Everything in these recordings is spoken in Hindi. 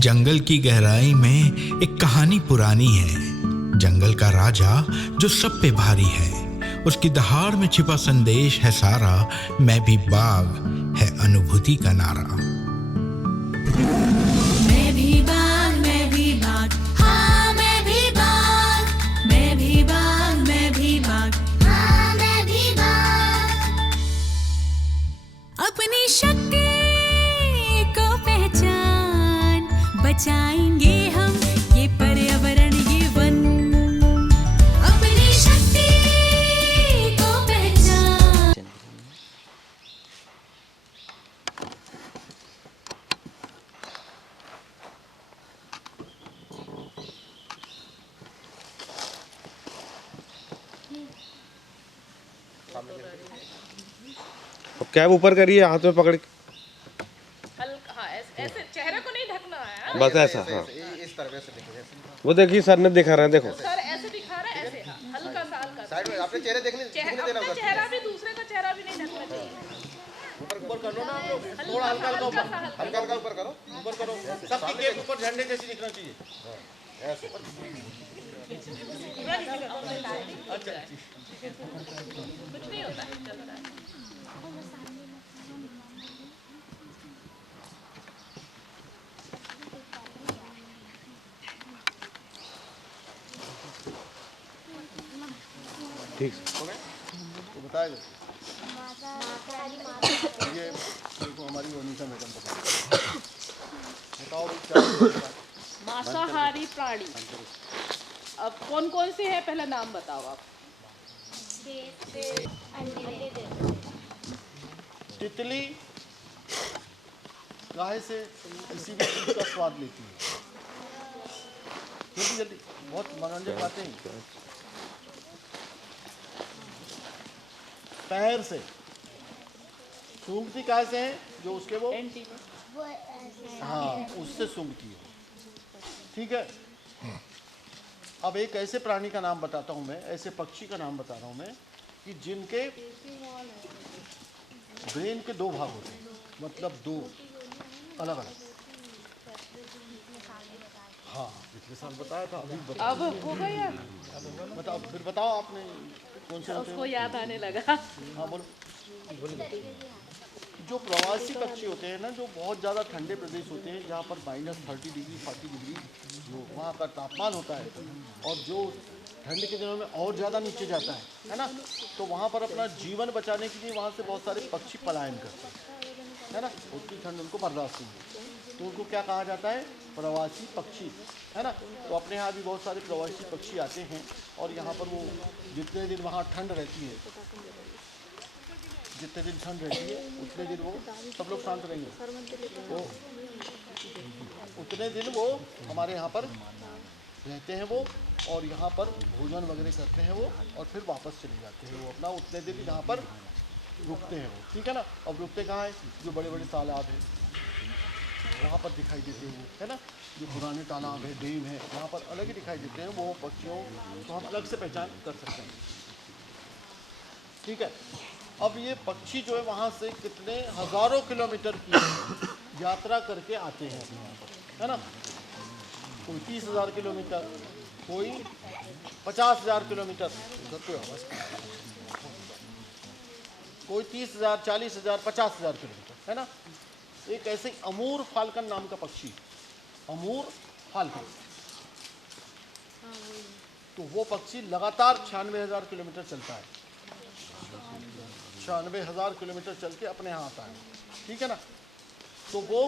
जंगल की गहराई में एक कहानी पुरानी है। जंगल का राजा जो सब पे भारी है, उसकी दहाड़ में छिपा संदेश है सारा। मैं भी बाघ है अनुभूति का नारा। मैं भी बाघ, मैं भी बाघ, हाँ मैं भी बाघ, मैं भी बाघ, मैं भी बाघ, हाँ मैं भी बाघ। अपनी शक्ति को पहचान, बचाएंगे हम ये पर्यावरण ये वन। अपनी शक्ति को पहचान। अब कैप ऊपर करिए, हाथ में पकड़ के हल्का, हाँ ऐसे चेहरे को नहीं ढकना है। बस ऐसा। हाँ वो देखिए सर ने दिखा रहे हैं, देखो सर ऐसे दिखा रहे हैं, ऐसे हाँ, हल्का सा साइड में अपने चेहरे देखने अपना चेहरा भी दूसरे का चेहरा भी नहीं ढकना चाहिए। ऊपर कर लो ना आप लोग, थोड़ा हल्का हल्का ऊपर, हल्का हल्का ऊपर करो, ऊपर करो। सबकी केप ऊपर झंडे जैसी दिखना चाहिए। ऐसे अच्छा, कुछ नहीं होता है, चलता है। ठीक तो बताएगा ये देखो हमारी वनीता मैडम बताओ भाई क्या। मांसाहारी प्राणी अब कौन कौन से हैं, पहला नाम बताओ आप। तितली काहे से किसी भी चीज का स्वाद लेती है? जल्दी जल्दी, बहुत मनोरंजक बातें हैं। पैर से। सूंघती काहे से है? जो उसके वो हाँ उससे सूंघती है। ठीक है, अब एक ऐसे प्राणी का नाम बताता हूं मैं, ऐसे पक्षी का नाम बता रहा हूं मैं कि जिनके ब्रेन के दो भाग होते हैं, मतलब दो अलग अलग। हाँ पिछले साल बताया था, अभी बताओ। अब हो गया, बताओ फिर बताओ आपने कौन से होते उसको हैं? याद आने लगा। हाँ बोलो। जो प्रवासी पक्षी होते हैं ना, जो बहुत ज़्यादा ठंडे प्रदेश होते हैं जहाँ पर -30 डिग्री 40 डिग्री जो वहाँ का तापमान होता है, और जो ठंड के दिनों में और ज़्यादा नीचे जाता है ना, तो वहाँ पर अपना जीवन बचाने के लिए वहाँ से बहुत सारे पक्षी पलायन करते हैं, है ना। उतनी ठंड उनको बर्दाश्त नहीं है, तो उनको क्या कहा जाता है? प्रवासी पक्षी, है ना। तो अपने यहाँ भी बहुत सारे प्रवासी पक्षी आते हैं, और यहाँ पर वो जितने दिन वहाँ ठंड रहती है, जितने दिन ठंड रहती है उतने दिन वो सब लोग शांत रहेंगे, वो उतने दिन वो हमारे यहाँ पर रहते हैं वो, और यहाँ पर भोजन वगैरह करते हैं वो, और फिर वापस चले जाते हैं वो अपना उतने दिन यहाँ पर रुकते हैं वो। ठीक है ना। अब रुकते कहाँ हैं? जो बड़े बड़े तालाब हैं वहाँ पर दिखाई देते हैं वो, है ना। जो पुराने तालाब है, डैम है, वहाँ पर अलग ही दिखाई देते हैं वो पक्षियों को, हम अलग से पहचान कर सकते हैं। ठीक है, अब ये पक्षी जो है वहाँ से कितने हज़ारों किलोमीटर की यात्रा करके आते हैं अपने यहाँ पर, है ना। कोई 30,000 किलोमीटर, कोई 50,000 किलोमीटर, कोई आवाज़, कोई 30,000, 40,000, 50,000 किलोमीटर, है ना। एक ऐसे अमूर फाल्कन नाम का पक्षी, अमूर फाल्कन, तो वो पक्षी लगातार 96,000 किलोमीटर चलता है। 96,000 किलोमीटर चल के अपने यहाँ आता है। ठीक है ना। तो वो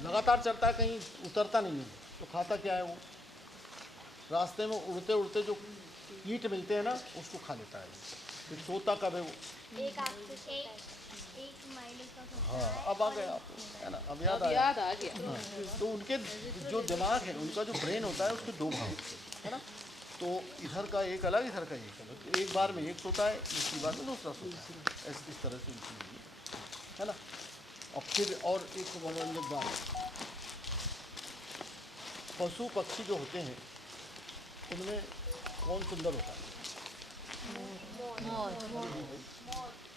लगातार चलता है, कहीं उतरता नहीं है। तो खाता क्या है वो? रास्ते में उड़ते उड़ते जो ईंट मिलते हैं ना, उसको खा लेता है। फिर सोता कब है वो? हाँ अब आ गया आपको, है ना। अब याद आ गया। हाँ। तो उनके जो दिमाग है, उनका जो ब्रेन होता है, उसके दो भाग होते हैं, है ना। तो इधर का एक अलग, इधर का एक अलग। तो एक बार में एक सोता है, दूसरी बार में दूसरा सोता है, इस तरह से उनकी, है ना। और फिर और एक मनोरंजक बात, पशु पक्षी जो होते हैं उनमें कौन सुंदर होता है?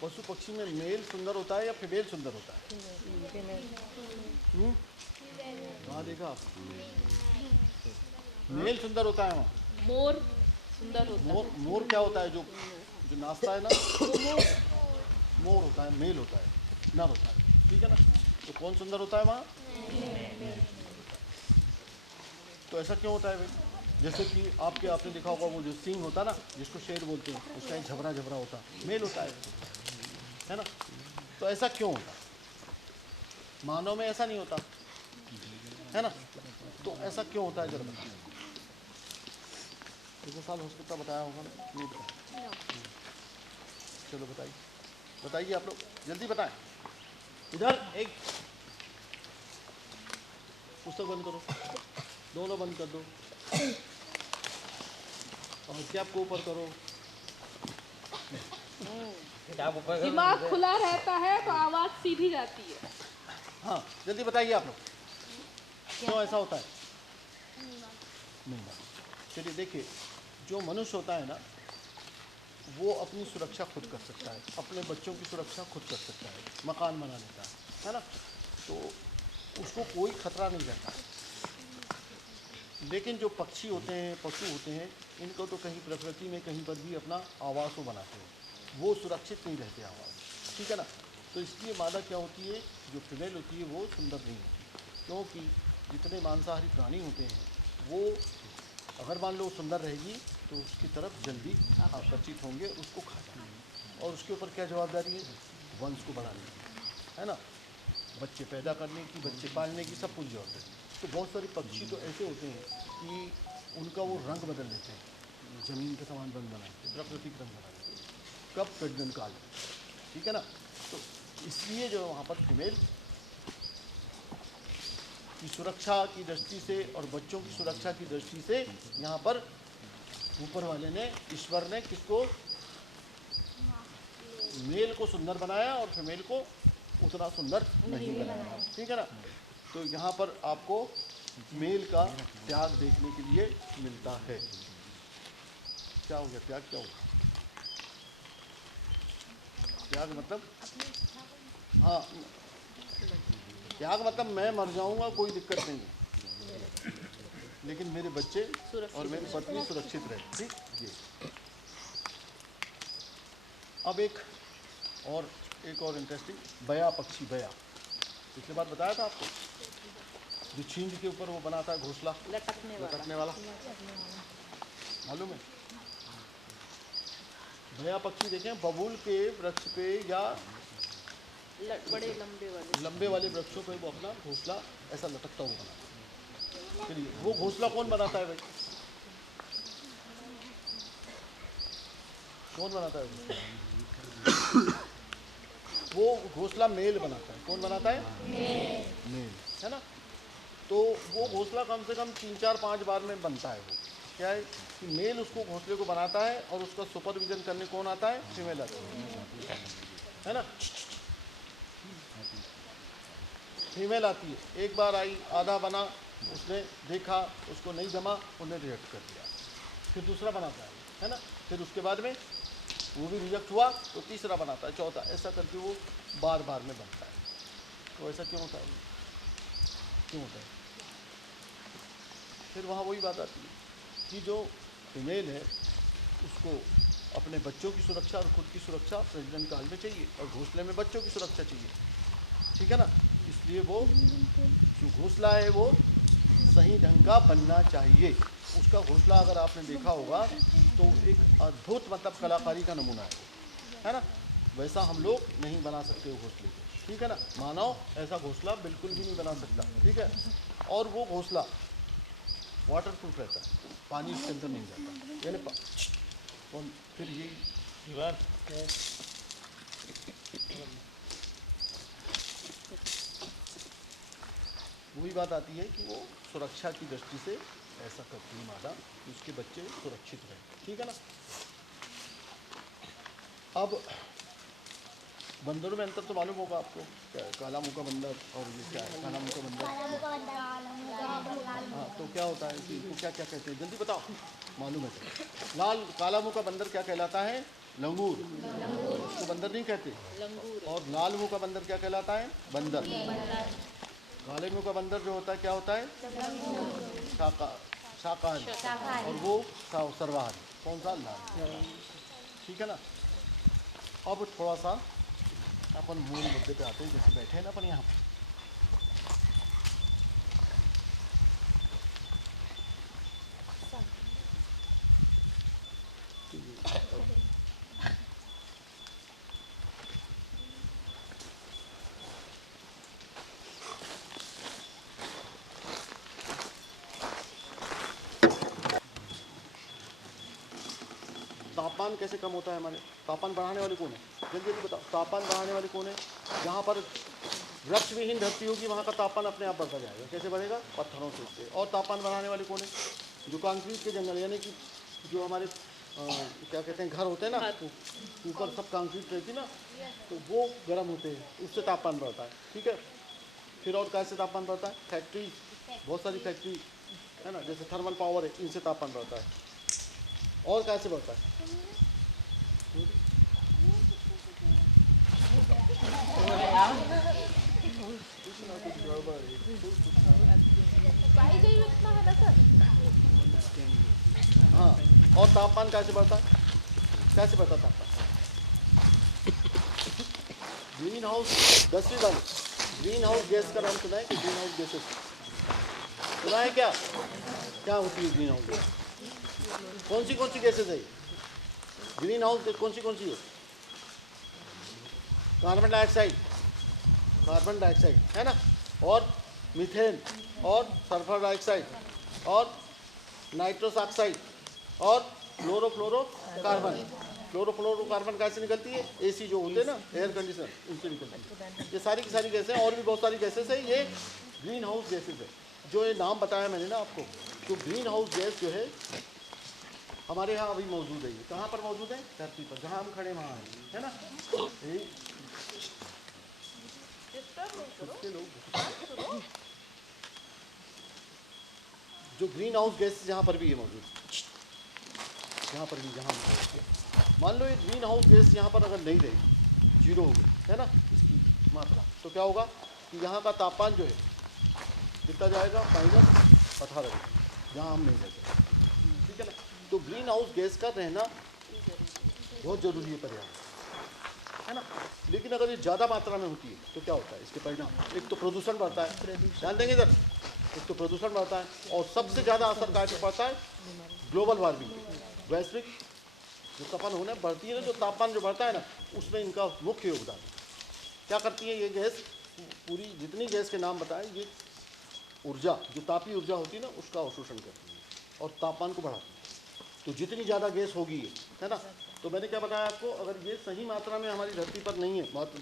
पशु पक्षी में मेल सुंदर होता है या फीमेल सुंदर होता है? कहाँ देखा आप? मेल सुंदर होता है वहाँ। मोर सुंदर होता मोर है। मोर क्या होता है? जो जो नाचता है ना, मोर होता है, मेल होता है, नर होता है, ठीक है ना? तो कौन सुंदर होता है वहाँ? तो ऐसा क्यों होता है भाई? जैसे कि आपने देखा होगा वो जो सिंह होता है ना, जिसको शेर बोलते हैं, उसका एक झबरा झबरा होता है, मेल होता है ना? तो ऐसा क्यों होता? मानव में ऐसा नहीं होता है ना? तो ऐसा क्यों होता है जरा बताओ। पिछले साल हो सकता बताया होगा ना? नहीं बताया। चलो बताइए, बताइए आप लोग जल्दी बताएं। इधर एक पुस्तक बंद करो, दोनों बंद कर दो और कैप को ऊपर करो। दिमाग खुला रहता है तो आवाज सीधी जाती है। हाँ जल्दी बताइए आप लोग, क्यों ऐसा होता है? नहीं, चलिए देखिए, जो मनुष्य होता है ना, वो अपनी सुरक्षा खुद कर सकता है, अपने बच्चों की सुरक्षा खुद कर सकता है, मकान बना लेता है ना? तो उसको कोई खतरा नहीं रहता। लेकिन जो पक्षी होते हैं, पशु होते हैं, इनको तो कहीं प्रकृति में कहीं पर भी अपना आवास वो बनाते हैं, वो सुरक्षित नहीं रहते आवास, ठीक है ना? तो इसलिए मादा क्या होती है, जो फीमेल होती है वो सुंदर नहीं होती, क्योंकि जितने मांसाहारी प्राणी होते हैं वो अगर मान लो सुंदर रहेगी तो उसकी तरफ जल्दी आकर्षित होंगे, उसको खा जाएंगे। और उसके ऊपर क्या जवाबदारी है? वंश को बढ़ाने की, है ना? बच्चे पैदा करने की, बच्चे पालने की, सब कुछ जवाबदारी। तो बहुत सारे पक्षी तो ऐसे होते हैं कि उनका वो रंग बदल लेते हैं, ज़मीन के समान रंग बनाते हैं, प्राकृतिक रंग बनाते हैं, कब प्रजनन काल, ठीक है ना? तो इसलिए जो वहाँ पर फीमेल की सुरक्षा की दृष्टि से और बच्चों की सुरक्षा की दृष्टि से यहाँ पर ऊपर वाले ने, ईश्वर ने किसको, मेल को सुंदर बनाया और फीमेल को उतना सुंदर नहीं बनाया, ठीक है ना? तो यहाँ पर आपको मेल का त्याग देखने के लिए मिलता है। क्या हो गया त्याग? क्या होगा त्याग? मतलब हाँ, त्याग मतलब मैं मर जाऊंगा कोई दिक्कत नहीं, लेकिन मेरे बच्चे और मेरी पत्नी सुरक्षित रहे, ठीक ये। अब एक और इंटरेस्टिंग, बया पक्षी, बया पिछले बार बताया था आपको, जो छींद के ऊपर वो बनाता है घोंसला, लटकने वाला, मालूम है? बया पक्षी देखें, बबूल के वृक्ष पे या बड़े लंबे वाले वृक्षों पे वो अपना घोंसला ऐसा लटकता हुआ बनाता है। चलिए वो घोंसला कौन बनाता है भाई? कौन बनाता है वो घोंसला? मेल बनाता है। कौन बनाता है? मेल, है ना? तो वो घोंसला कम से कम 3-4-5 बार में बनता है। वो क्या है कि मेल उसको घोंसले को बनाता है और उसका सुपरविजन करने कौन आता है? फीमेल आता है ना? फीमेल आती है, एक बार आई, आधा बना, उसने देखा, उसको नहीं जमा, उन्हें रिजेक्ट कर दिया, फिर दूसरा बनाता है ना? फिर उसके बाद में वो भी रिजेक्ट हुआ तो तीसरा बनाता है, चौथा, ऐसा करके वो बार बार में बनता है। तो ऐसा क्यों होता है? क्यों होता है? फिर वहाँ वही बात आती है कि जो फीमेल है उसको अपने बच्चों की सुरक्षा और खुद की सुरक्षा प्रजनन काल में चाहिए, और घोंसले में बच्चों की सुरक्षा चाहिए, ठीक है ना? इसलिए वो जो घोंसला है वो सही ढंग का बनना चाहिए। उसका घोंसला अगर आपने देखा होगा तो एक अद्भुत मतलब कलाकारी का नमूना है ना? वैसा हम लोग नहीं बना सकते वो घोंसले, ठीक है ना? मानव ऐसा घोंसला बिल्कुल भी नहीं बना सकता, ठीक है? और वो घोंसला वाटर प्रूफ रहता है, पानी उसके अंदर नहीं जाता, यानी और फिर ये वही बात आती है कि वो सुरक्षा की दृष्टि से ऐसा करती है मादा कि उसके बच्चे सुरक्षित रहे, ठीक है ना? अब बंदरों में अंतर तो मालूम होगा आपको, क्या है? काला मुंह का बंदर और ये क्या है? काला मुंह का बंदर। हाँ, तो क्या होता है कि इनको क्या क्या कहते हैं? जल्दी बताओ, मालूम है तो। काला मुंह का बंदर क्या कहलाता है? लंगूर, उसको बंदर नहीं कहते। लंगूर और लाल मुंह का बंदर क्या कहलाता है? बंदर। काले मुंह का बंदर जो होता है क्या होता है? शाकाहारी। और वो सर्वाहारी। कौन सा? लाल। ठीक है ना। अब थोड़ा सा अपन मूल मुद्दे पे आते हैं, जैसे बैठे हैं ना अपन यहाँ। तापमान कैसे कम होता है हमारे? तापमान बढ़ाने वाले कौन है? जल्दी जल्दी बताओ, तापमान बढ़ाने वाले कौन है? जहाँ पर वृक्ष विहीन धरती होगी वहाँ का तापमान अपने आप बढ़ता जाएगा। कैसे बढ़ेगा? पत्थरों से। और तापमान बढ़ाने वाले कौन है? जो कंक्रीट के जंगल, यानी कि जो हमारे क्या कहते हैं घर होते हैं ना, ऊपर सब कंक्रीट रहती ना, तो वो गर्म होते हैं, उससे तापमान बढ़ता है। ठीक है। फिर और कैसे तापमान बढ़ता है? फैक्ट्री, बहुत सारी फैक्ट्री है ना, जैसे थर्मल पावर है, इनसे तापमान बढ़ता है। और कैसे बढ़ता है? हाँ, और तापमान कैसे बढ़ता है? कैसे बढ़ता है तापमान? ग्रीन हाउस, 10वीं वाली ग्रीन हाउस गैस का नाम सुना है कि? ग्रीन हाउस गैसेस सुना है क्या? क्या होती है ग्रीन हाउस गैस? कौन सी गैसेस है ग्रीन हाउस? कौन सी है? कार्बन डाइऑक्साइड है ना, और मीथेन, और सल्फर डाइऑक्साइड, और नाइट्रस ऑक्साइड, और क्लोरोफ्लोरोकार्बन कैसे निकलती है? एसी जो होते हैं ना, एयर कंडीशनर, उनसे निकलती है। ये सारी की सारी गैसें, और भी बहुत सारी गैसेस है, ये ग्रीन हाउस गैसेस है। जो ये नाम बताया मैंने ना आपको, तो ग्रीन हाउस गैस जो है हमारे यहाँ अभी मौजूद है। कहाँ पर मौजूद है? धरती पर, जहाँ हम खड़े वहाँ है ना। जो ग्रीन हाउस गैस यहाँ पर भी है मौजूद, यहाँ पर भी, जहाँ मान लो ये ग्रीन हाउस गैस यहाँ पर अगर नहीं रही, जीरो हो गई है ना मात्रा, तो क्या होगा कि यहाँ का तापमान जो है कितना जाएगा? -18, जहाँ हम नहीं रहते। ठीक है ना। तो ग्रीन हाउस गैस का रहना बहुत ज़रूरी है पर्यावरण, है ना। लेकिन अगर ये ज़्यादा मात्रा में होती है तो क्या होता है? इसके परिणाम, एक तो प्रदूषण बढ़ता है, ध्यान देंगे इधर, एक तो प्रदूषण बढ़ता है, और सबसे ज़्यादा असर कहाँ पे पड़ता है? ग्लोबल वार्मिंग पे। वैश्विक जो तापमान होना बढ़ती है ना, जो तापमान जो बढ़ता है ना, उसमें इनका मुख्य योगदान। क्या करती है ये गैस? पूरी जितनी गैस के नाम बताए, ये ऊर्जा, जो तापीय ऊर्जा होती है ना, उसका अवशोषण करती है और तापमान को बढ़ाती है। तो जितनी ज़्यादा गैस होगी है ना, तो मैंने क्या बताया आपको, अगर ये सही मात्रा में हमारी धरती पर नहीं है, बहुत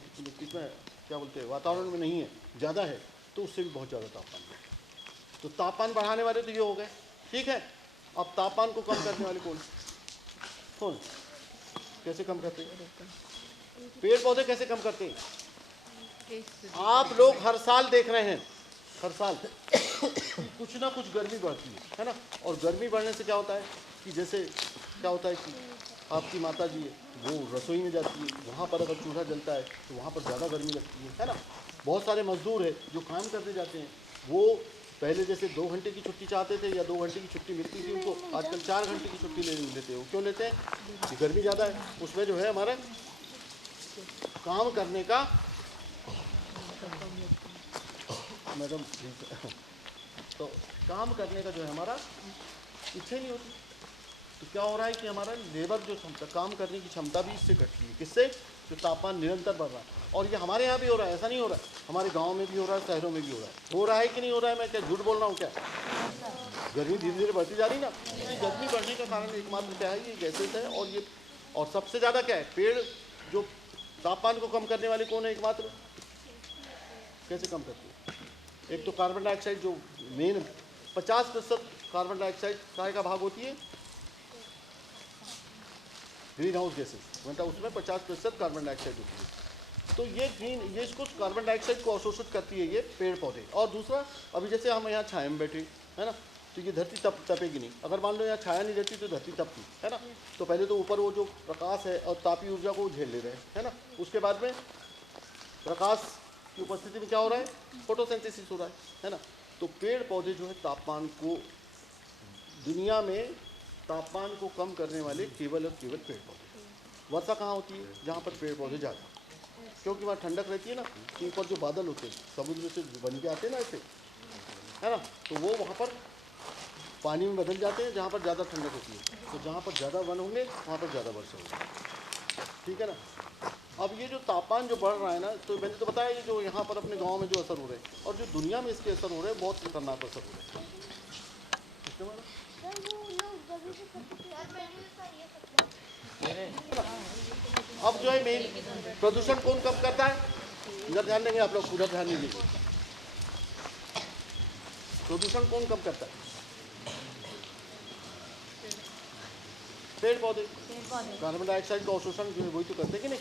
इसमें क्या बोलते हैं, वातावरण में नहीं है, ज़्यादा है, तो उससे भी बहुत ज़्यादा तापमान। तो तापमान बढ़ाने वाले तो ये हो गए। ठीक है। अब तापमान को कम करने वाले कौन? कैसे कम करते हैं? पेड़ पौधे कैसे कम करते हैं? आप लोग हर साल देख रहे हैं, हर साल कुछ ना कुछ गर्मी बढ़ती है ना। और गर्मी बढ़ने से क्या होता है कि जैसे क्या होता है कि आपकी माता जी है, वो रसोई में जाती है, वहाँ पर अगर चूल्हा जलता है तो वहाँ पर ज़्यादा गर्मी लगती है ना। बहुत सारे मजदूर है जो काम करने जाते हैं, वो पहले जैसे 2 घंटे की छुट्टी चाहते थे या 2 घंटे की छुट्टी मिलती थी उनको, आजकल 4 घंटे की छुट्टी लेते हैं। क्यों लेते हैं? कि गर्मी ज़्यादा है, उसमें जो है हमारा काम करने का, मैडम तो काम करने का जो है हमारा इच्छा ही नहीं होती। तो क्या हो रहा है कि हमारा लेबर जो क्षमता, काम करने की क्षमता भी इससे घट रही है। किससे? जो तापमान निरंतर बढ़ रहा है। और ये हमारे यहाँ भी हो रहा है, ऐसा नहीं हो रहा है, हमारे गांव में भी हो रहा है, शहरों में भी हो रहा है। हो रहा है कि नहीं हो रहा है? मैं क्या झूठ बोल रहा हूँ क्या? गर्मी धीरे धीरे बढ़ती जा रही ना। ये गर्मी बढ़ने का कारण एकमात्र क्या है? ये गैसेस है। और ये, और सबसे ज़्यादा क्या है? पेड़ जो तापमान को कम करने वाले कौन है? एकमात्र कैसे कम करते हैं? एक तो कार्बन डाइऑक्साइड, जो मेन 50% कार्बन डाइऑक्साइड काय का भाग होती है ग्रीन हाउस गैसेस, मतलब उसमें 50% कार्बन डाइऑक्साइड होती है। तो ये इसको कार्बन डाइऑक्साइड को अवशोषित करती है ये पेड़ पौधे। और दूसरा, अभी जैसे हम यहाँ छाया में बैठे है ना, तो ये धरती तपेगी नहीं। अगर मान लो यहाँ छाया नहीं रहती तो धरती तपती है ना। तो पहले तो ऊपर वो जो प्रकाश है और तापीय ऊर्जा को झेल ले रहे हैं है ना। उसके बाद में प्रकाश की उपस्थिति में क्या हो रहा है, फोटोसिंथेसिस हो रहा है ना। तो पेड़ पौधे जो है तापमान को, दुनिया में तापमान को कम करने वाले केवल और केवल पेड़ पौधे। वर्षा कहाँ होती है, जहाँ पर पेड़ पौधे ज़्यादा, क्योंकि वहाँ ठंडक रहती है ना। ऊपर जो बादल होते हैं समुद्र से बन के आते हैं ना ऐसे, है ना, तो वो वहाँ पर पानी में बदल जाते हैं जहाँ पर ज़्यादा ठंडक होती है। तो जहाँ पर ज़्यादा वन होंगे वहाँ पर ज़्यादा वर्षा होगी, ठीक है ना। अब ये जो तापमान जो बढ़ रहा है ना, तो मैंने तो बताया ये जो यहाँ पर अपने गांव में जो असर हो रहे हैं और जो दुनिया में इसके असर हो रहे हैं, बहुत खतरनाक असर हो रहे हैं। अब जो है मेन प्रदूषण कौन कम करता है, इधर ध्यान देंगे आप लोग, पूरा ध्यान दीजिए। प्रदूषण कौन कम करता है, पेड़ पौधे। कार्बन डाइऑक्साइड का अवशोषण जो है वही तो करते कि नहीं,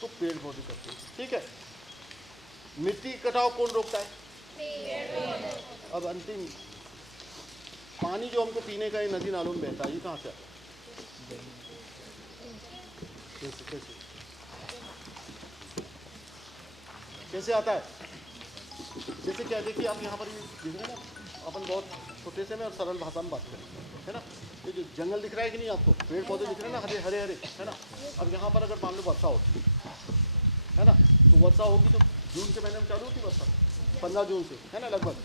तो पेड़ पौधे करते हैं, ठीक है। मिट्टी कटाव कौन रोकता है, अब अंतिम पानी जो हमको पीने का नदी नालों में बहता है, ये कहाँ से आता है, कैसे आता है। जैसे क्या देखिए आप यहाँ पर दिख रहे हैं ना, अपन बहुत छोटे से में और सरल भाषा में बात करें, है ना। ये जो जंगल दिख रहा है कि नहीं आपको, पेड़ पौधे दिख रहे हैं ना, हरे हरे हरे, है ना। अब यहाँ पर अगर मान लो वर्षा होती है ना, तो वर्षा होगी तो जून के महीने में चालू होती वर्षा, 15 जून से, है ना लगभग।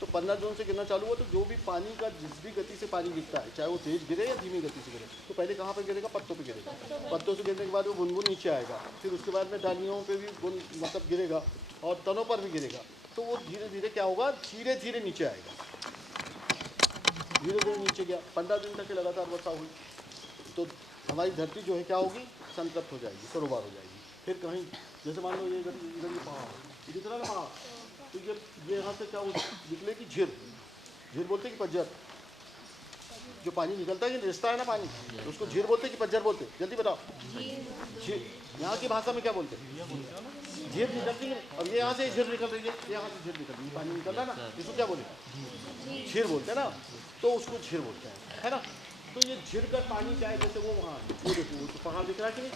तो 15 जून से गिरना चालू हुआ, तो जो भी पानी का जिस भी गति से पानी गिरता है, चाहे वो तेज गिरे या धीमी गति से गिरे, तो पहले कहाँ पर गिरेगा, पत्तों पे गिरेगा। पत्तों से गिरने के बाद वो बुनबुन नीचे आएगा, फिर उसके बाद में डालियों पे भी मतलब गिरेगा और तनों पर भी गिरेगा। तो वो धीरे धीरे क्या होगा, धीरे धीरे नीचे आएगा, धीरे धीरे नीचे गया। 15 दिन तक लगातार वर्षा हुई तो हमारी धरती जो है क्या होगी, संतृप्त हो जाएगी, सरोवर हो जाएगी। फिर कहीं जैसे मान लो ये इधर ये पहाड़ दिख रहा है ना, पहाड़, तो ये यहाँ से क्या निकलेगी, झीर। झीर बोलते कि पज्जर, जो पानी निकलता है कि रिश्ता है ना पानी, तो उसको झीर बोलते कि पज्जर बोलते, जल्दी बताओ। झीर यहाँ की भाषा में क्या बोलते, झीर निकलती है। अब ये यहाँ से झीर निकल रही है, यहाँ से झीर निकल रही है, पानी निकल रहा है ना, इसको क्या बोले, झीर बोलते हैं ना, तो उसको झीर बोलते हैं, है ना। तो ये झीर कर पानी चाहे जैसे वो वहाँ, वो देखो वो तो पहाड़ दिख रहा है कि नहीं,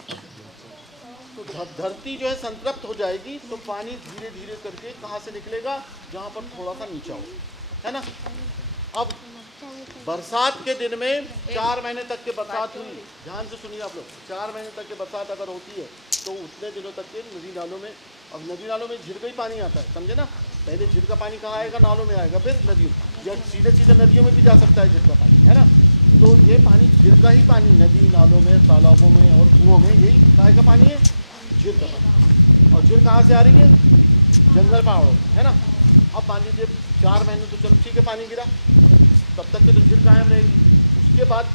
तो धरती जो है संतृप्त हो जाएगी, तो पानी धीरे धीरे करके कहाँ से निकलेगा, जहाँ पर थोड़ा सा नीचा हो, है ना। अब बरसात के दिन में 4 महीने तक के बरसात हुई, ध्यान से सुनिए आप लोग, 4 महीने तक के बरसात अगर होती है तो उतने दिनों तक के नदी नालों में, अब नदी नालों में झीर का ही पानी आता है, समझे ना। पहले झीर का पानी कहाँ आएगा, नालों में आएगा, फिर नदियों, या सीधे सीधे नदियों में भी जा सकता है झीर का पानी, है ना। तो ये पानी झीर का ही पानी, नदी नालों में, तालाबों में और कुओं में, यही कहाँ का पानी है, झीर का पानी। और झीर कहाँ से आ रही है, जंगल पहाड़ों, है ना। अब मान लीजिए 4 महीने तो चलो ठीक है पानी गिरा, तब तक तो झील कायम रहेगी। उसके बाद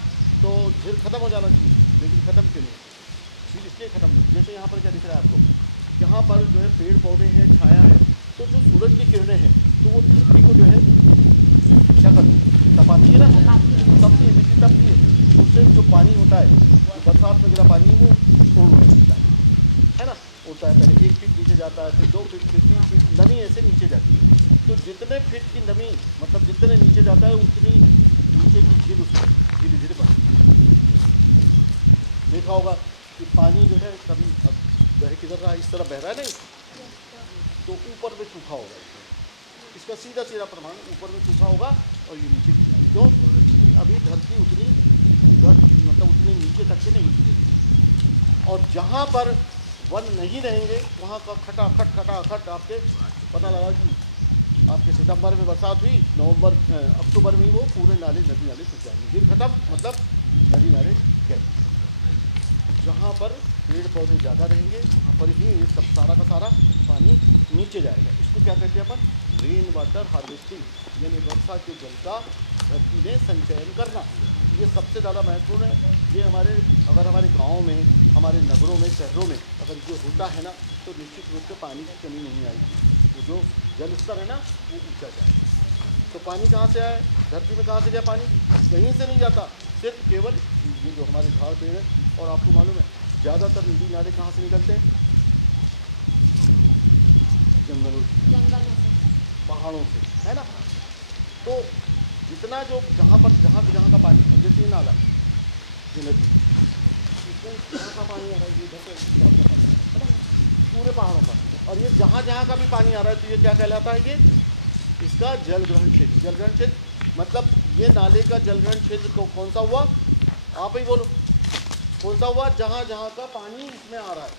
तो झील खत्म हो जाना चाहिए, लेकिन खत्म क्यों नहीं, झील इसलिए खत्म। जैसे यहाँ पर क्या दिख रहा है आपको, यहाँ पर जो है पेड़ पौधे हैं, छाया है, तो जो सूरज की किरणें हैं तो वो धरती को जो है क्या करती है, तपाती है ना, तपती है। उससे जो पानी होता है, बरसात में गिरा पानी वो उड़ता है ना, उड़ता है, पहले 1 फीट नीचे जाता है, फिर 2 फीट, फिर 3 फीट, नमी ऐसे नीचे जाती है। तो जितने फीट की नमी, मतलब जितने नीचे जाता है उतनी नीचे की झील उसमें धीरे धीरे बढ़ती है। देखा होगा कि पानी जो है कभी बह किधर रहा, इस तरह बह रहा है नहीं, तो ऊपर में सूखा होगा, इसका सीधा सीधा प्रमाण ऊपर में सूखा होगा और ये नीचे, क्यों, अभी धरती उतनी मतलब उतनी नीचे तक के नहीं। और जहाँ पर वन नहीं रहेंगे वहाँ का खटाखट आपके पता लगा कि आपके सितंबर में बरसात हुई, अक्टूबर में वो पूरे नाले नदी नाले सूख जाएंगे, दिन खत्म, मतलब नदी नाले गए। जहाँ पर पेड़ पौधे ज़्यादा रहेंगे वहाँ पर ही ये सब सारा का सारा पानी नीचे जाएगा। इसको क्या कहते हैं अपन, रेन वाटर हार्वेस्टिंग, यानी वर्षा के जल का धरती में संचयन करना। ये सबसे ज़्यादा महत्वपूर्ण है। ये हमारे अगर हमारे गाँव में, हमारे नगरों में, शहरों में अगर ये होता है ना, तो निश्चित रूप से पानी की कमी नहीं आएगी। जो जल स्तर है ना वो ऊंचा जाए। तो पानी कहाँ से आए, धरती में कहाँ से जाए पानी, कहीं से नहीं जाता, सिर्फ केवल ये जो हमारे झाड़ पेड़ है। और आपको मालूम है ज़्यादातर नदी नाले कहाँ से निकलते हैं, जंगलों से, पहाड़ों से, है ना। तो जितना आता है ये इसका जलग्रहण क्षेत्र। जलग्रहण क्षेत्र मतलब ये नाले का जलग्रहण क्षेत्र कौन सा हुआ, आप ही बोलो कौन सा हुआ, जहाँ जहाँ का पानी इसमें आ रहा है,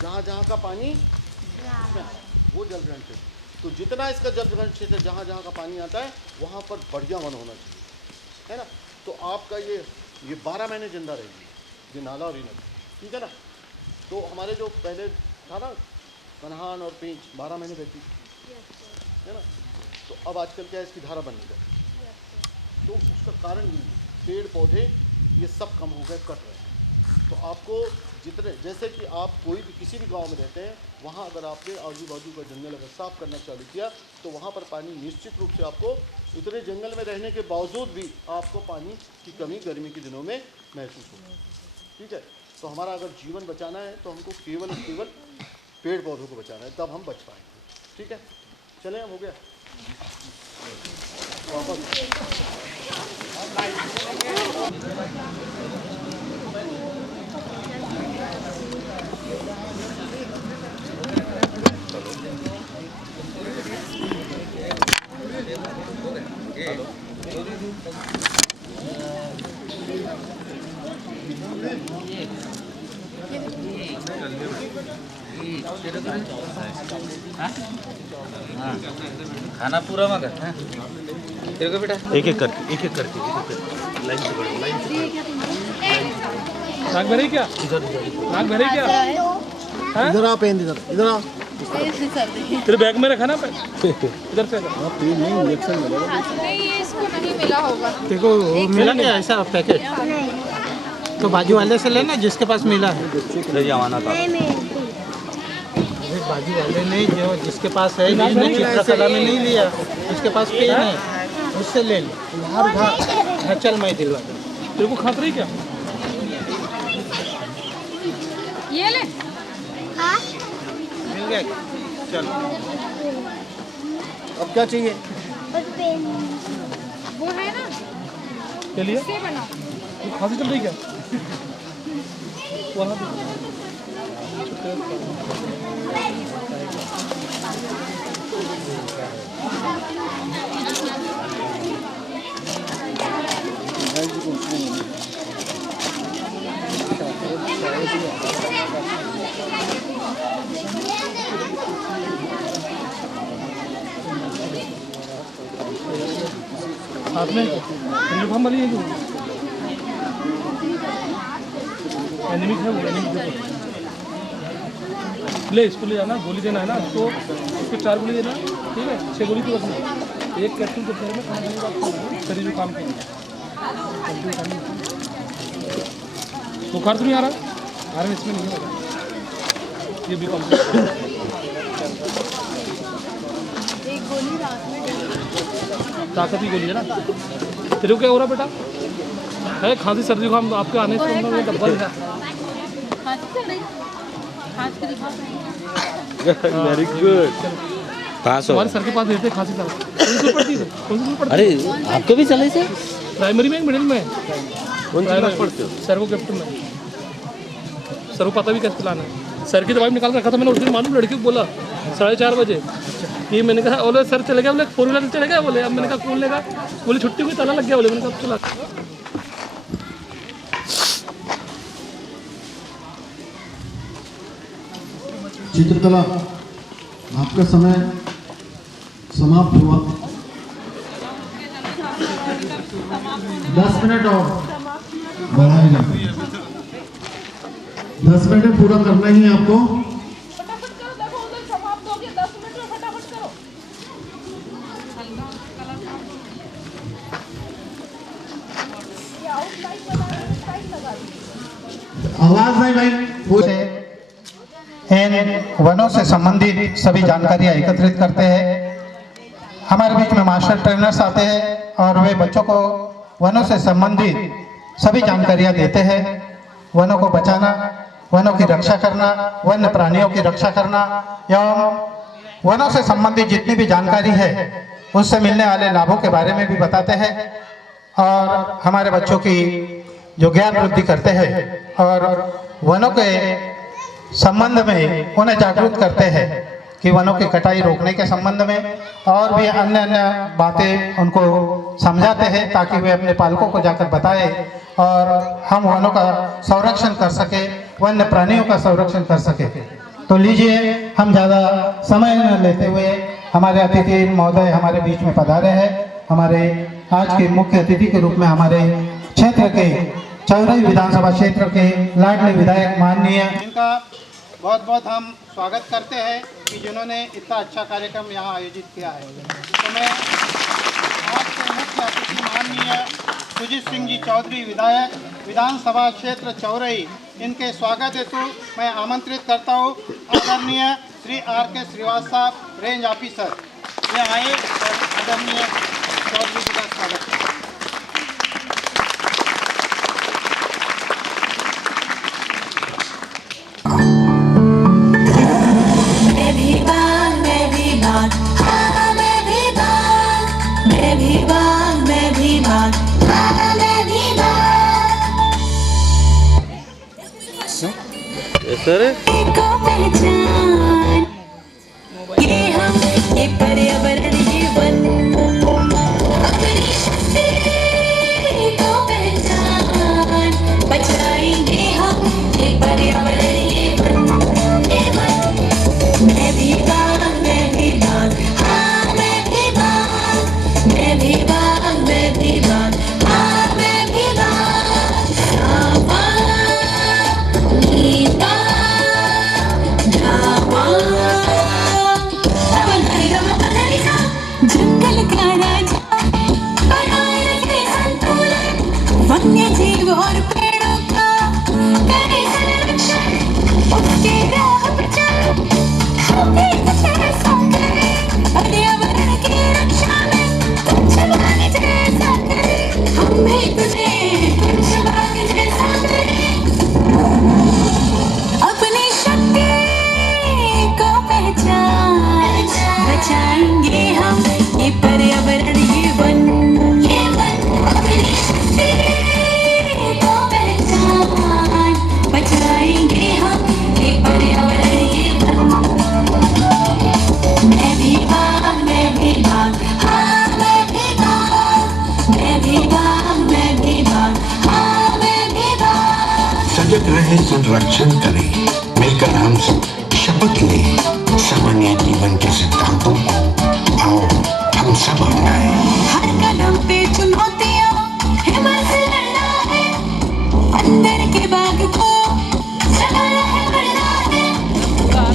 जहाँ जहाँ का पानी इसमें आ रहा है वो जलग्रहण क्षेत्र। तो जितना इसका जलग्रहण क्षेत्र जहाँ जहाँ का पानी आता है वहाँ पर बढ़िया वन होना चाहिए, है ना। तो आपका ये 12 महीने जिंदा रहेगी ये नाला और ये नदी, ठीक है ना। तो हमारे जो पहले था ना कन्हान और पेंच 12 महीने बहती है ना। तो अब आजकल क्या है इसकी धारा बन गई, तो उसका कारण पेड़ पौधे ये सब कम हो गए, कट रहे हैं। तो आपको जितने, जैसे कि आप कोई भी किसी भी गांव में रहते हैं वहाँ अगर आपने आजू बाजू का जंगल अगर साफ़ करना चालू किया तो वहाँ पर पानी निश्चित रूप से आपको इतने जंगल में रहने के बावजूद भी आपको पानी की कमी गर्मी के दिनों में महसूस होगी, ठीक है। तो हमारा अगर जीवन बचाना है तो हमको केवल और केवल पेड़ पौधों को बचाना है, तब हम बच पाएंगे, ठीक है। चलें, हम हो गया खाना पूरा मगर तेरे को बेटा एक एक करके लाइन से बढ़ो, लाइन से नाक भरे क्या, नाक भरे क्या, इधर आप इधर आप तेरे बैग में रखा ना इधर से। नहीं ये इसको नहीं मिला होगा, देखो मिला नहीं ऐसा पैकेट, तो बाजू वाले से लेना जिसके पास मिला है। जमाना था बाजू वाले ने जो जिसके पास है, जिसने चित्रकला में नहीं लिया उसके पास पेन है उससे ले लो। चल मैं दिलवा, तेरे को खात रही क्या, ये ले मिल गया। चल अब क्या चाहिए, वो है ना चलिए इससे बनाओ। खांसी चल रही क्या, वहाँ आपने यूनिफॉर्म वाली है जो एनिमिक है, वो एनिमिक ले इसको ले जाना, गोली देना है ना उसको, उसको 4 गोली देना, ठीक है। 6 गोली तो रखना, एक कैप्सूल को शरीर में खाना शरीर जो काम किया। बुखार तो नहीं आ रहा, इसमें नहीं होगा, ये भी एक गोली रात में ताकत की गोली है ना। तेरे को क्या हो रहा बेटा, है खांसी सर्दी जुकाम आपके आने से में डब्बा है। खांसी चल रही, खांस के दिखा। वेरी गुड, पास हो। हमारे सर के पास रहते खांसी सर पड़ती है, कौन सी पड़ती है? अरे आपके भी चले से प्राइमरी में मिडिल में कौन सी क्लास पढ़ते हो? सर को गिफ्ट में, सर को पता भी कैसे पिलाना है। सर की दवाई निकाल रखा था मैंने उस दिन, मालूम लड़की को बोला 4:30 बजे, ये मैंने कहा बोले सर चले गया, बोले 4 व्हीलर चले गए, बोले अब मैंने कहा कौन लेगा, बोले छुट्टी हुई ताला लग गया, बोले मैंने कहा चला। चित्रकला आपका समय समाप्त हुआ, 10 मिनट और बढ़ाएगा, 10 मिनट में पूरा करना ही है आपको। फटाफट करो, देखो उधर समाप्त हो गया, 10 मिनट में फटाफट करो। ये आउटलाइन बनाने में टाइम लगा दीजिए। आवाज नहीं भाई, इन वनों से संबंधित सभी जानकारियाँ एकत्रित करते हैं। हमारे बीच में मास्टर ट्रेनर्स आते हैं और वे बच्चों को वनों से संबंधित सभी जानकारियाँ देते हैं। वनों को बचाना, वनों की रक्षा करना, वन्य प्राणियों की रक्षा करना एवं वनों से संबंधित जितनी भी जानकारी है उससे मिलने वाले लाभों के बारे में भी बताते हैं और हमारे बच्चों की जो ज्ञान वृद्धि करते हैं और वनों के संबंध में उन्हें जागरूक करते हैं कि वनों की कटाई रोकने के संबंध में और भी अन्य अन्य बातें उनको समझाते हैं ताकि वे अपने पालकों को जाकर बताए और हम वनों का संरक्षण कर सके, वन्य प्राणियों का संरक्षण कर सके। तो लीजिए, हम ज़्यादा समय न लेते हुए हमारे अतिथि महोदय हमारे बीच में पधारे हैं। हमारे आज के मुख्य अतिथि के रूप में हमारे क्षेत्र के चौरई विधानसभा क्षेत्र के लाडले विधायक माननीय, इनका बहुत बहुत हम स्वागत करते हैं कि जिन्होंने इतना अच्छा कार्यक्रम यहाँ आयोजित किया है। तो मैं आज के मुख्य अतिथि माननीय सुजीत सिंह जी चौधरी विधायक विधानसभा क्षेत्र चौरई, इनके स्वागत हेतु मैं आमंत्रित करता हूँ आदरणीय Shri R.K. Srivastava range officer, ये आए और आदरणीय चौधरी जी का स्वागत। मैं भी बाग, मैं भी बाग, हाँ मैं भी बाग, मैं भी बाग, मैं भी बाग, हाँ मैं भी बाग। सर को पहचान, ये हम, ये पर्यावरण, ये वन, अपनी शक्ति को पहचान, बचाएंगे हम ये पर्यावरण, ये वन, ये वन। मैं भी बाग, मैं भी बाग, हाँ मैं भी बाग, मैं भी बाग, मैं भी बाग, हाँ मैं भी बाग। धावा, नीता, धावा, जंगल का राजा बनाए रखे संतुलन, वन्य जीव और पेड़ों का करे संरक्षण, उसके राह पर चलो, हम एक जैसा करें, पर्यावरण की रक्षा में तुम चलाने जैसा करें, हम भी तुझे तुम चलाने जैसा करें। अपनी शक्ति को पहचान, बचाएंगे हम ये पर्यावरण, ये वन, ये वन। अपनी शक्ति को पहचान, बचाएंगे हम ये पर्यावरण, ये वन। मैं भी बाग, मैं भी बाग, हाँ मैं भी बाग, मैं भी बाग, मैं भी बाग, हाँ मैं भी बाग। सजग रहे, संरक्षण करें, मिलकर हम सब शपथ लें, सामान्य जीवन के सिद्धांतों को आओ हम सब अपनाएं। हर कदम पे चुनौतियां, हिम्मत से लड़ना है, अंदर के बाग को सजाना है, बढ़ना है।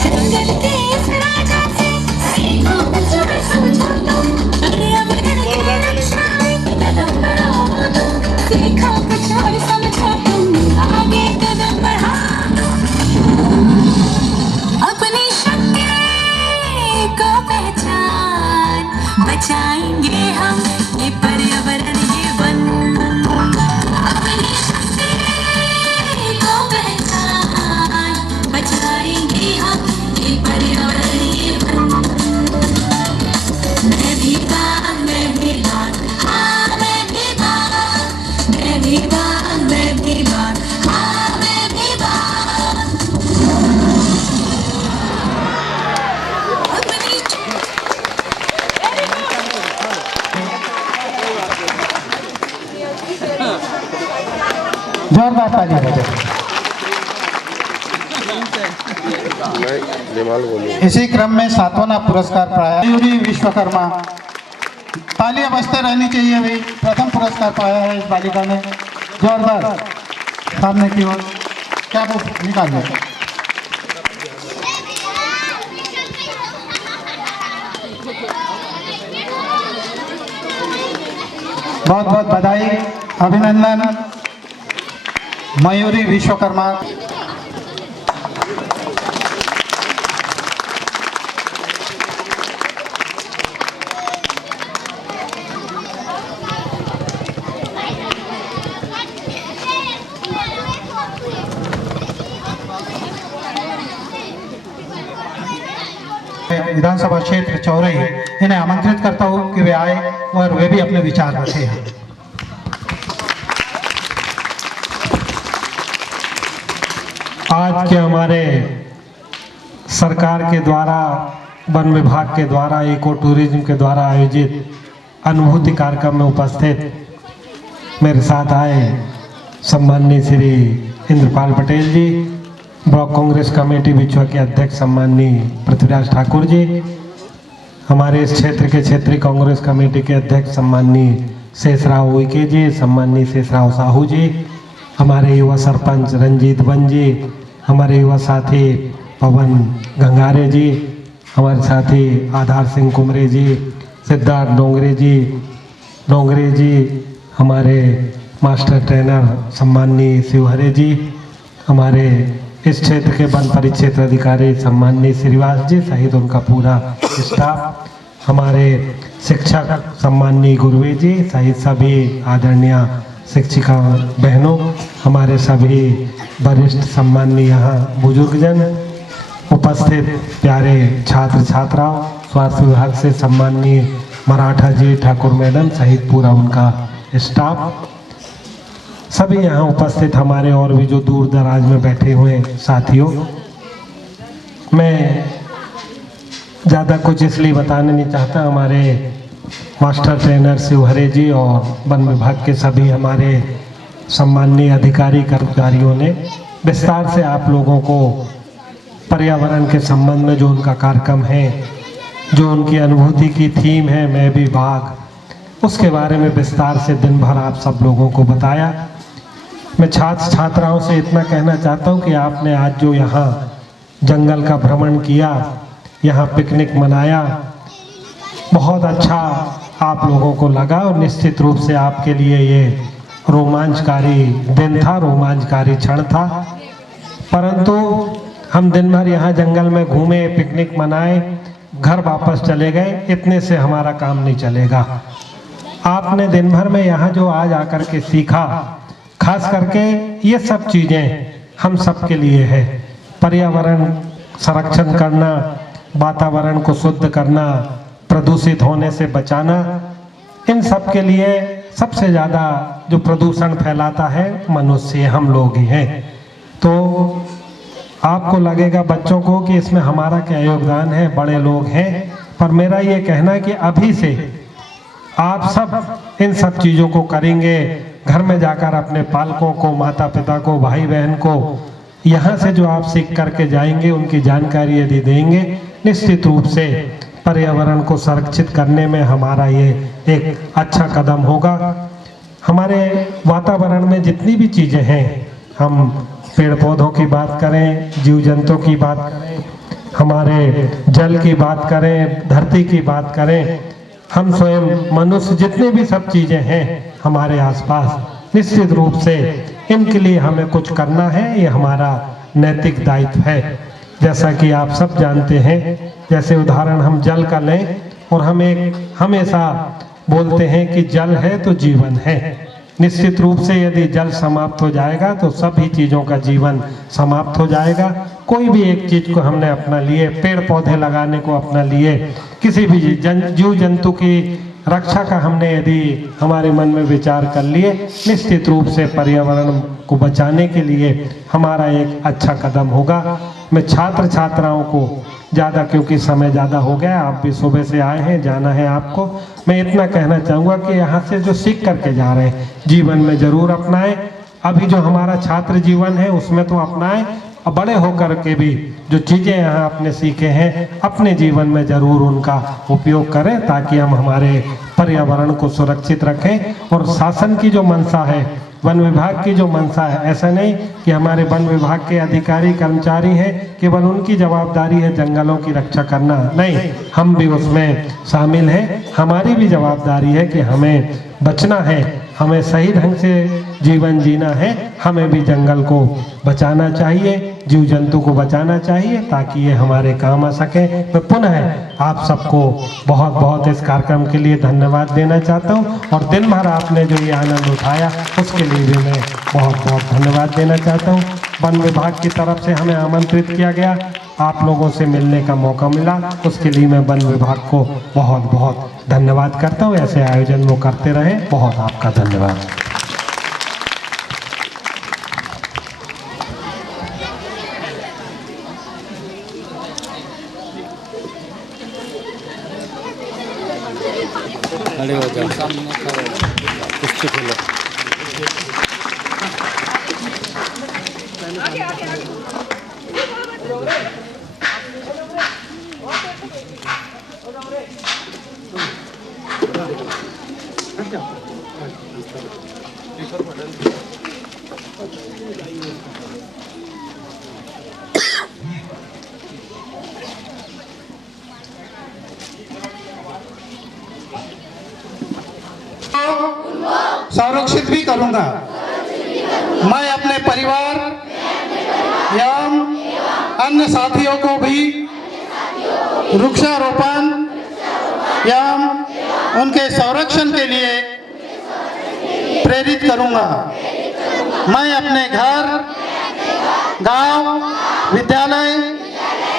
जंगल के इस राजा से सीखो कुछ और समझो तुम, पर्यावरण की रक्षा में कदम बढ़ाओ तुम, सीखो कुछ और समझो तुम, आगे कदम बढ़ाओ। अपनी शक्ति को पहचान, बचाएंगे हम ये पर्यावरण, ये वन। अपनी शक्ति को पहचान, बचाएंगे हम ये पर्यावरण, ये वन। मैं भी बाग, मैं भी बाग, हाँ मैं भी बाग, मैं भी बाग, मैं भी बाग, हाँ मैं भी बाग। जोरदार ताली बजाएं। इसी क्रम में 7वां पुरस्कार पाया मयूरी विश्वकर्मा। तालियां बजते रहनी चाहिए भाई। प्रथम पुरस्कार पाया है इस बालिका ने, जोरदार। सामने की ओर क्या वो निकाल दो। बहुत बहुत बधाई, अभिनंदन मयूरी विश्वकर्मा। विधानसभा क्षेत्र चौरई, इन्हें आमंत्रित करता हूँ कि वे आए और वे भी अपने विचार रखें। आज के हमारे सरकार के द्वारा वन विभाग के द्वारा इको टूरिज्म के द्वारा आयोजित अनुभूति कार्यक्रम में उपस्थित मेरे साथ आए सम्माननीय श्री इंद्रपाल पटेल जी, ब्लॉक कांग्रेस कमेटी बिछुआ के अध्यक्ष सम्माननीय पृथ्वीराज ठाकुर जी, हमारे इस क्षेत्र के क्षेत्रीय कांग्रेस कमेटी के अध्यक्ष सम्माननीय शेषराव उइके जी, सम्माननीय शेषराव साहू जी, हमारे युवा सरपंच रंजीत वन जी, हमारे युवा साथी पवन गंगारे जी, हमारे साथी आधार सिंह कुमरे जी, सिद्धार्थ डोंगरे जी, हमारे मास्टर ट्रेनर सम्माननीय शिवहरे जी, हमारे इस क्षेत्र के वन परिक्षेत्र अधिकारी सम्माननीय श्रीवास जी सहित उनका पूरा स्टाफ, हमारे शिक्षक सम्माननीय गुरुवे जी सहित सभी आदरणीय शिक्षिका बहनों, हमारे सभी वरिष्ठ सम्माननीय यहाँ बुजुर्गजन, उपस्थित प्यारे छात्र छात्राओं, स्वास्थ्य विभाग से सम्माननीय मराठा जी, ठाकुर मैडम सहित पूरा उनका स्टाफ, सभी यहाँ उपस्थित हमारे और भी जो दूर दराज में बैठे हुए साथियों, मैं ज़्यादा कुछ इसलिए बताने नहीं चाहता। हमारे मास्टर ट्रेनर शिवहरे जी और वन विभाग के सभी हमारे सम्माननीय अधिकारी कर्मचारियों ने विस्तार से आप लोगों को पर्यावरण के संबंध में जो उनका कार्यक्रम है, जो उनकी अनुभूति की थीम है मैं भी बाघ, उसके बारे में विस्तार से दिन भर आप सब लोगों को बताया। मैं छात्र छात्राओं से इतना कहना चाहता हूं कि आपने आज जो यहाँ जंगल का भ्रमण किया, यहाँ पिकनिक मनाया, बहुत अच्छा आप लोगों को लगा और निश्चित रूप से आपके लिए ये रोमांचकारी दिन था, रोमांचकारी क्षण था। परंतु हम दिन भर यहाँ जंगल में घूमे, पिकनिक मनाए, घर वापस चले गए, इतने से हमारा काम नहीं चलेगा। आपने दिन भर में यहाँ जो आज आकर के सीखा, खास करके ये सब चीज़ें हम सब के लिए है। पर्यावरण संरक्षण करना, वातावरण को शुद्ध करना, प्रदूषित होने से बचाना, इन सब के लिए सबसे ज़्यादा जो प्रदूषण फैलाता है मनुष्य, हम लोग ही हैं। तो आपको लगेगा बच्चों को कि इसमें हमारा क्या योगदान है, बड़े लोग हैं, पर मेरा ये कहना है कि अभी से आप सब इन सब चीज़ों को करेंगे, घर में जाकर अपने पालकों को, माता पिता को, भाई बहन को, यहाँ से जो आप सीख करके जाएंगे उनकी जानकारी यदि देंगे, निश्चित रूप से पर्यावरण को संरक्षित करने में हमारा ये एक अच्छा कदम होगा। हमारे वातावरण में जितनी भी चीज़ें हैं, हम पेड़ पौधों की बात करें, जीव जंतु की बात करें, हमारे जल की बात करें, धरती की बात करें, हम स्वयं मनुष्य, जितने भी सब चीज़ें हैं हमारे आसपास, निश्चित रूप से इनके लिए हमें कुछ करना है, ये हमारा नैतिक दायित्व है। जैसा कि आप सब जानते हैं, जैसे उदाहरण हम जल का लें और हम एक हमेशा बोलते हैं कि जल है तो जीवन है। निश्चित रूप से यदि जल समाप्त हो जाएगा तो सभी चीज़ों का जीवन समाप्त हो जाएगा। कोई भी एक चीज़ को हमने अपना लिए, पेड़ पौधे लगाने को अपना लिए, किसी भी जीव जंतु की रक्षा का हमने यदि हमारे मन में विचार कर लिए, निश्चित रूप से पर्यावरण को बचाने के लिए हमारा एक अच्छा कदम होगा। मैं छात्र छात्राओं को ज़्यादा, क्योंकि समय ज़्यादा हो गया, आप भी सुबह से आए हैं, जाना है आपको, मैं इतना कहना चाहूँगा कि यहाँ से जो सीख करके जा रहे हैं जीवन में ज़रूर अपनाएं। अभी जो हमारा छात्र जीवन है उसमें तो अपनाएं, और बड़े होकर के भी जो चीज़ें यहाँ आपने सीखे हैं अपने जीवन में ज़रूर उनका उपयोग करें, ताकि हम हमारे पर्यावरण को सुरक्षित रखें। और शासन की जो मंशा है, वन विभाग की जो मंशा है, ऐसा नहीं कि हमारे वन विभाग के अधिकारी कर्मचारी हैं केवल उनकी जवाबदारी है जंगलों की रक्षा करना, नहीं, हम भी उसमें शामिल हैं। हमारी भी जवाबदारी है कि हमें बचना है, हमें सही ढंग से जीवन जीना है, हमें भी जंगल को बचाना चाहिए, जीव जंतु को बचाना चाहिए, ताकि ये हमारे काम आ सके। मैं पुनः आप सबको बहुत बहुत इस कार्यक्रम के लिए धन्यवाद देना चाहता हूँ, और दिन भर आपने जो ये आनंद उठाया उसके लिए भी मैं बहुत बहुत धन्यवाद देना चाहता हूँ। वन विभाग की तरफ से हमें आमंत्रित किया गया, आप लोगों से मिलने का मौका मिला, उसके लिए मैं वन विभाग को बहुत बहुत धन्यवाद करता हूँ। ऐसे आयोजन वो करते रहे, बहुत आपका धन्यवाद। संरक्षित भी करूंगा। मैं अपने परिवार एवं अन्य साथियों को भी वृक्षारोपण एवं उनके संरक्षण के लिए प्रेरित करूंगा। मैं अपने घर, गांव, विद्यालय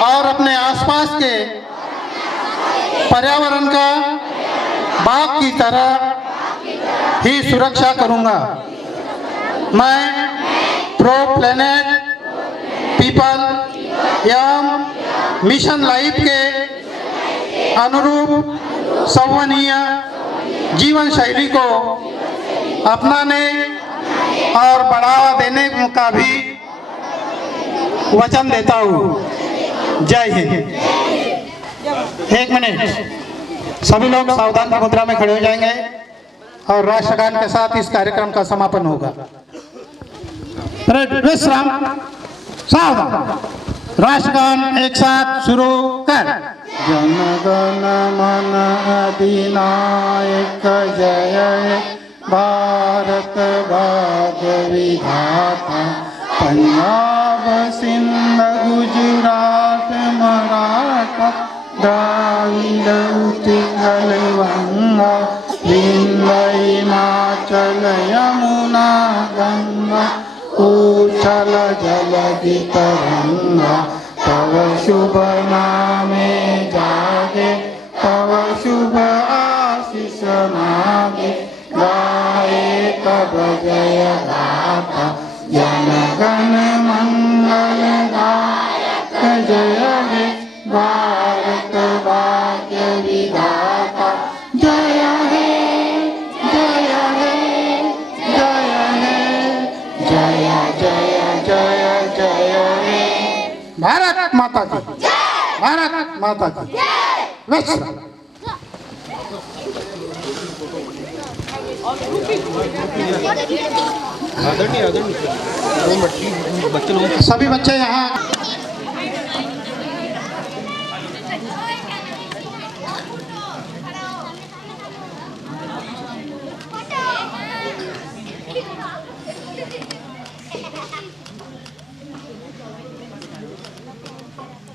और अपने आसपास के पर्यावरण का बाग की तरह ही सुरक्षा करूंगा। मैं प्रो प्लेनेट पीपल एवं मिशन लाइफ के अनुरूप संवहनीय जीवन शैली को अपनाने और बढ़ावा देने का भी वचन देता हूँ। जय हिंद। 1 मिनट, सभी लोग सावधान की मुद्रा में खड़े हो जाएंगे और राष्ट्रगान के साथ इस कार्यक्रम का समापन होगा। विश्राम, सावधान, राष्ट्रगान एक साथ शुरू कर। जन गण मन अधिनायक जय हे भारत भाग्य विधाता, पंजाब सिंध गुजरात मराठा द्राविड़ उत्कल गंगा, विंध्य हिमाचल यमुना गंगा, उच्छल जलधि तरंगा, तव शुभ नामे जागे, तव शुभ आशीष मागे, गाए तब जय गाथा, जन गण मंगल गायक जय हे भारत भाग्य विधाता, जय हे जय हे जय हे जय जय जय जय हे। भारत माता की, भारत माता की। विश्राम। आदरणीय 2 मिनट प्लीज, बच्चे लोग, सभी बच्चे यहाँ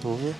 हो गया।